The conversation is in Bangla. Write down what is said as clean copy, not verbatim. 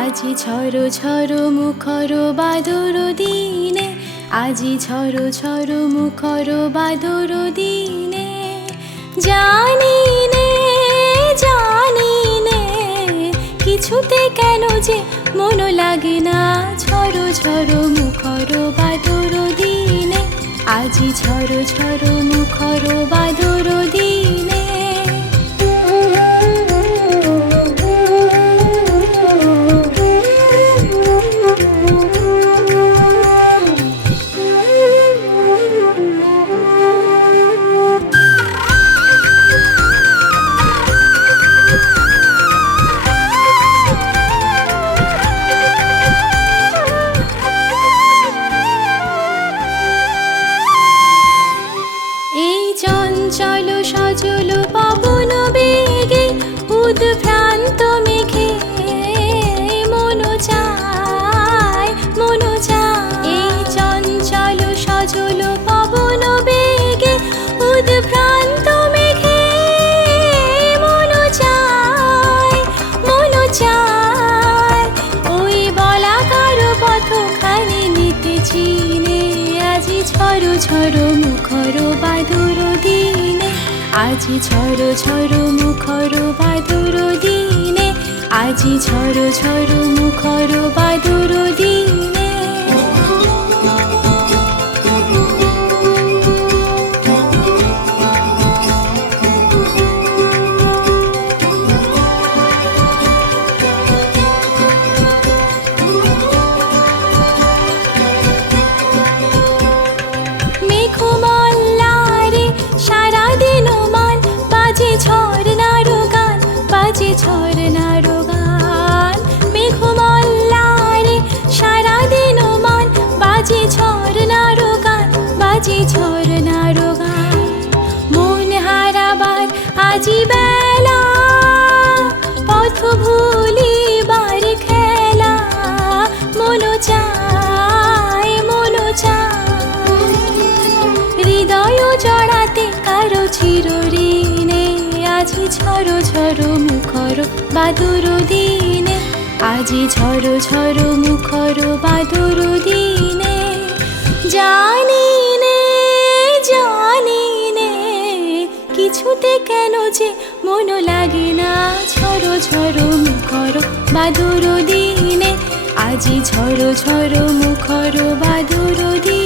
আজি ঝড়ো ঝড়ো মুখর বাদর দিনে, আজি ঝড়ো ঝড়ো মুখর বাদর দিনে, জানি নে কিছুতে কেন যে মন লাগে না। ঝড়ো ঝড়ো মুখর বাদর দিনে, আজি ঝড়ো ঝড়ো মুখর বাদর দিনে। চঞ্চল সজল পবন বেগে, উদ্ভ্রান্ত মেঘে মন চায়, মন চায়। এই চঞ্চল সজল পবন বেগে, উদ্ভ্রান্ত মেঘে মন চায়, মন চায়। ওই বলাকার পথখানি নিতে চিনে, আজি ঝড়ো ঝড়ো মুখর বাদর দিনে, আজি ঝড়ো ঝড়ো মুখর বাদর দিনে, আজি ঝড়ো ঝড়ো মুখর বাদর দিনে। মেঘমল্লারে সারাদিন মান বাজে ঝরনার গান, বাজে ঝরনার গান। মেঘমল্লারে সারাদিন মান বাজে ঝরনার গান, বাজে ঝরনার গান। মন হারাবার আজি বেলা, পথ ভুলিবার খেলা, মন চায়, মন চায়। হৃদয় জড়াতে কারো চিরঋণে, আজি ঝড়ো ঝড়ো মুখর বাদর দিনে, আজি ঝড়ো ঝড়ো মুখর বাদর দিনে। জানি নে কিছুতে কেন যে মন লাগে না। ঝড়ো ঝড়ো মুখর বাদর দিনে, আজি ঝড়ো ঝড়ো মুখর বাদর দিনে।